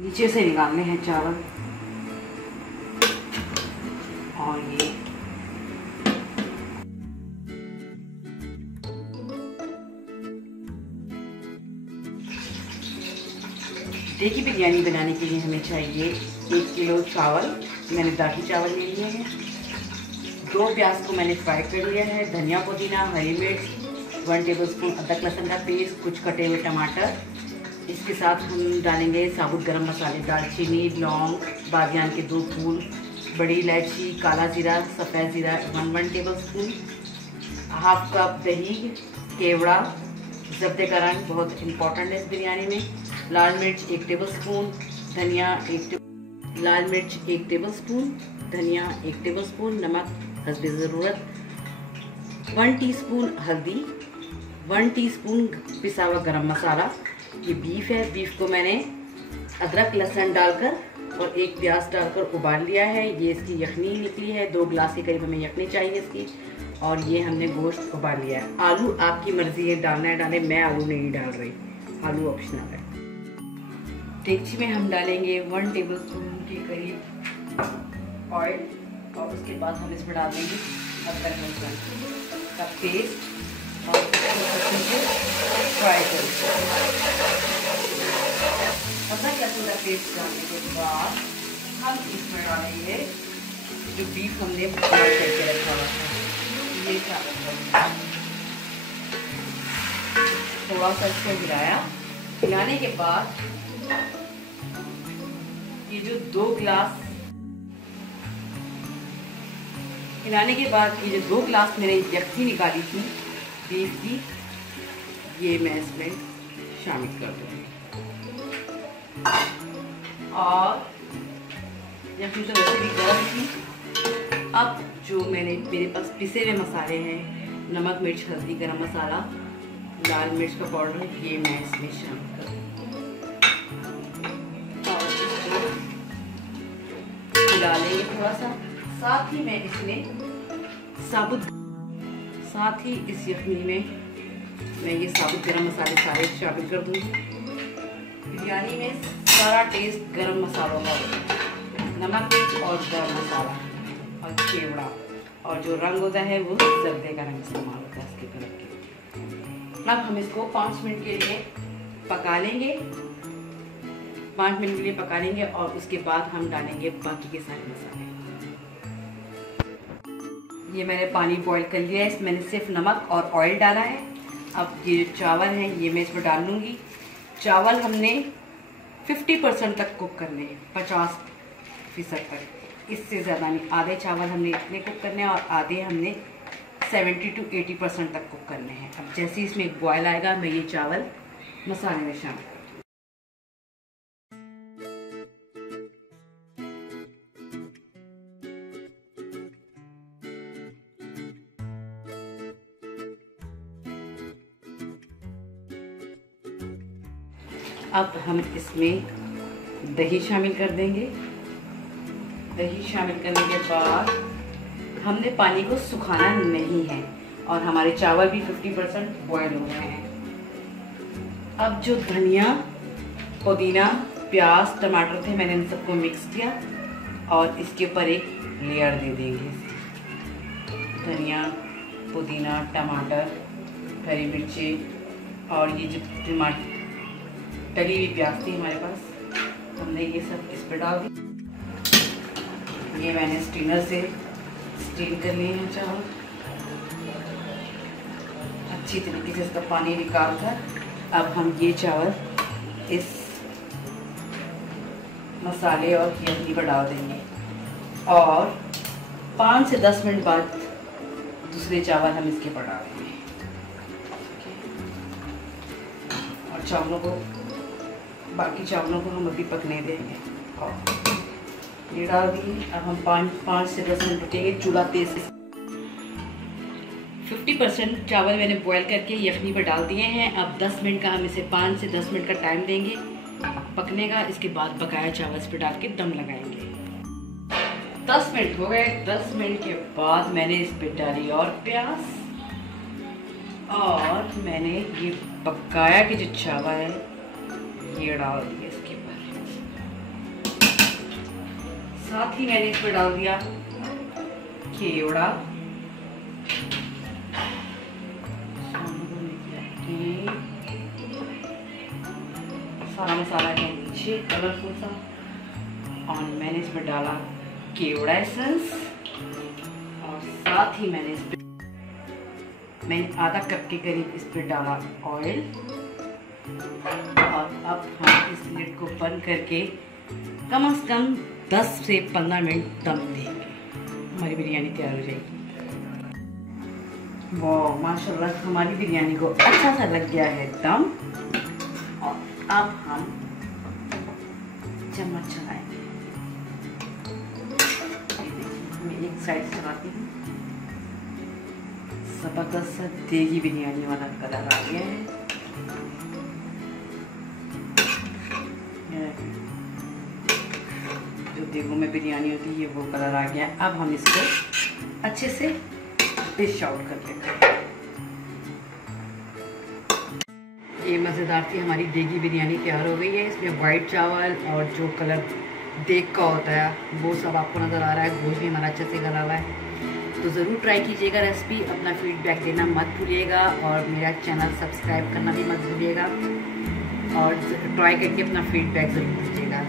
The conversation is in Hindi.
नीचे से निकालने हैं चावल। और ये देखिए, बिरयानी बनाने के लिए हमें चाहिए 1 किलो चावल। मैंने दागी चावल ले लिए हैं। 2 प्याज को मैंने फ्राई कर लिया है। धनिया, पुदीना, हरी मिर्च, 1 टेबलस्पून अदरक लहसुन का पेस्ट, कुछ कटे हुए टमाटर। इसके साथ हम डालेंगे साबुत गरम मसाले, दालचीनी, लौंग, बादियान के 2 फूल, बड़ी इलायची, काला जीरा, सफ़ेद ज़ीरा 1 टेबलस्पून, हाफ कप दही, केवड़ा, ज़ब्दे का रंग बहुत इम्पॉर्टेंट है इस बिरयानी में, लाल मिर्च 1 टेबलस्पून, धनिया लाल मिर्च 1 टेबलस्पून, धनिया 1 टेबलस्पून, नमक हस्बे ज़रूरत, 1 टीस्पून हल्दी, 1 टीस्पून पिसा हुआ गरम मसाला। ये बीफ है। बीफ को मैंने अदरक लहसुन डालकर और 1 प्याज डालकर उबाल लिया है। ये इसकी यखनी निकली है। 2 गिलास के करीब हमें यखनी चाहिए इसकी। और ये हमने गोश्त उबाल लिया है। आलू आपकी मर्जी है, डालना है डालें, मैं आलू नहीं डाल रही, आलू ऑप्शनल है। डेगची में हम डालेंगे 1 टेबलस्पून के करीब ऑयल और उसके बाद हम इसमें डाल देंगे अदरक लहसुन का पेस्ट और फ्राई करेंगे। अदरक लहसुन का पेस्ट डालने के बाद हम इसमें डालेंगे जो बीफ हमने बॉयल करके रखा हुआ है। ये थोड़ा सा इसको हिलाने के बाद ये जो 2 गिलास मैंने यखनी निकाली थी बीफ की, ये मैं इसमें शामिल कर दूँगी। और यखनी तो वैसे भी गर्म थी। अब जो मेरे पास पिसे हुए मसाले हैं, नमक, मिर्च, हल्दी, गरम मसाला, लाल मिर्च का पाउडर, ये मैं इसमें शामिल कर दूँगी। और इसको डालेंगे थोड़ा सा। साथ ही मैं इसमें साथ ही इस यखनी में मैं ये साबुत गरम मसाले सारे शामिल कर दूँगी। बिरयानी में सारा टेस्ट गरम मसालों का होता है, नमक, मिर्च और गरम मसाला और केवड़ा, और जो रंग होता है वो ज़ब्दे का रंग इस्तेमाल होता है इसके कलर के। अब हम इसको 5 मिनट के लिए पका लेंगे। 5 मिनट के लिए पका लेंगे और उसके बाद हम डालेंगे बाकी के सारे मसाले। ये मैंने पानी बॉईल कर लिया है। इसमें मैंने सिर्फ नमक और ऑयल डाला है। अब ये चावल हैं ये मैं इसमें डाल लूँगी। चावल हमने 50% तक कुक करने हैं, 50% तक, इससे ज़्यादा नहीं। आधे चावल हमने इतने कुक करने हैं और आधे हमने 70 to 80% तक कुक करने हैं। अब जैसे इसमें एक बॉयल आएगा मैं ये चावल मसाले में शामिल। अब हम इसमें दही शामिल कर देंगे। दही शामिल करने के बाद हमने पानी को सुखाना नहीं है और हमारे चावल भी 50% बॉयल हो गए हैं। अब जो धनिया, पुदीना, प्याज, टमाटर थे मैंने इन सबको मिक्स किया और इसके ऊपर एक लेयर दे देंगे। धनिया, पुदीना, टमाटर, हरी मिर्ची और ये जो टमाटर तली हुई प्याज थी हमारे पास, हमने ये सब इस पर डाल दी। ये मैंने स्टीनर से स्टीम कर लिए हैं चावल। अच्छी तरीके से इसका पानी निकाल कर अब हम ये चावल इस मसाले और यखनी पर डाल देंगे और 5 से 10 मिनट बाद दूसरे चावल हम इसके पर डाल देंगे और बाकी चावलों को हम अभी पकने देंगे। और ये डाल दिए। अब हम 5 से 10 मिनट रुकेंगे, चूल्हा तेज से। 50% चावल मैंने बॉईल करके यखनी पर डाल दिए हैं। अब 10 मिनट का हम इसे 5 से 10 मिनट का टाइम देंगे पकने का। इसके बाद बकाया चावल इस पर डाल के दम लगाएंगे। 10 मिनट हो गए। 10 मिनट के बाद मैंने इस पर डाली और प्याज और मैंने ये बकाया के जो चावल है ये डाल दिया इसके ऊपर। साथ ही मैंने इसमें डाल दिया केवड़ा, सारा मसाला है नीचे कलरफुल सा, और मैंने इसमें डाला केवड़ा एसेंस, और साथ ही मैंने आधा कप के करीब इस पर डाला ऑयल। और अब हम इस लिड को बंद करके कम से कम 10 से 15 मिनट दम देंगे, हमारी बिरयानी तैयार हो जाएगी। वाह माशाल्लाह, हमारी बिरयानी को अच्छा सा लग गया है दम। और अब हम चम्मच चलाएंगे, मैं एक साइड चलाती हूँ। जबरदस्त सा देगी बिरयानी वाला कलर आ गया है। जो देगों में बिरयानी होती है वो कलर आ गया है। अब हम इसको अच्छे से डिश आउट कर लेते हैं। ये मज़ेदार सी हमारी देगी बिरयानी तैयार हो गई है। इसमें वाइट चावल और जो कलर देग का होता है वो सब आपको नज़र आ रहा है। गोश्त भी हमारा अच्छे से गला हुआ है, तो ज़रूर ट्राई कीजिएगा रेसिपी। अपना फीडबैक देना मत भूलिएगा, और मेरा चैनल सब्सक्राइब करना भी मत भूलिएगा, और ट्राई करके अपना फीडबैक ज़रूर दीजिएगा।